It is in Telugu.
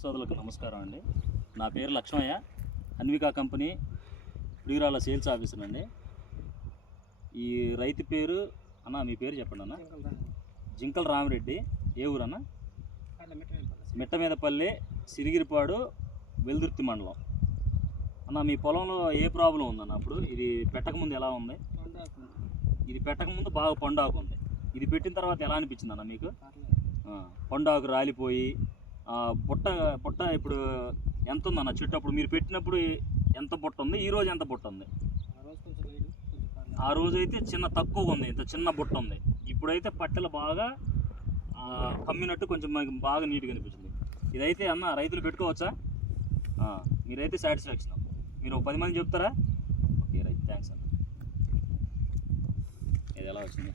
సోదరులకు నమస్కారం అండి. నా పేరు లక్ష్మయ్య, అన్వికా కంపెనీ ప్రియురాల సేల్స్ ఆఫీసర్ అండి. ఈ రైతు పేరు అన్న, మీ పేరు చెప్పండి అన్న. జింకల రామిరెడ్డి. ఏ ఊరు అన్న? మిట్టమీదపల్లి, సిరిగిరిపాడు, వెల్దుర్తి మండలం. అన్న, మీ పొలంలో ఏ ప్రాబ్లం ఉందన్న? అప్పుడు ఇది పెట్టకముందు ఎలా ఉంది? ఇది పెట్టకముందు బాగా పండాకు ఉంది. ఇది పెట్టిన తర్వాత ఎలా అనిపించింది అన్న మీకు? పండాకు రాలిపోయి బుట్ట ఇప్పుడు ఎంత ఉందన్న చెట్టు? అప్పుడు మీరు పెట్టినప్పుడు ఎంత బుట్ట ఉంది, ఈరోజు ఎంత బుట్ట ఉంది? ఆ రోజు అయితే తక్కువగా ఉంది, ఇంత చిన్న బుట్ట ఉంది. ఇప్పుడైతే పట్టెలు బాగా కమ్మినట్టు కొంచెం బాగా నీట్గా అనిపించింది. ఇదైతే అన్న రైతులు పెట్టుకోవచ్చా? మీరైతే సాటిస్ఫాక్షన్. మీరు 10 మంది చెప్తారా? ఓకే రైట్, థ్యాంక్స్ అన్న. ఇది ఎలా వచ్చింది?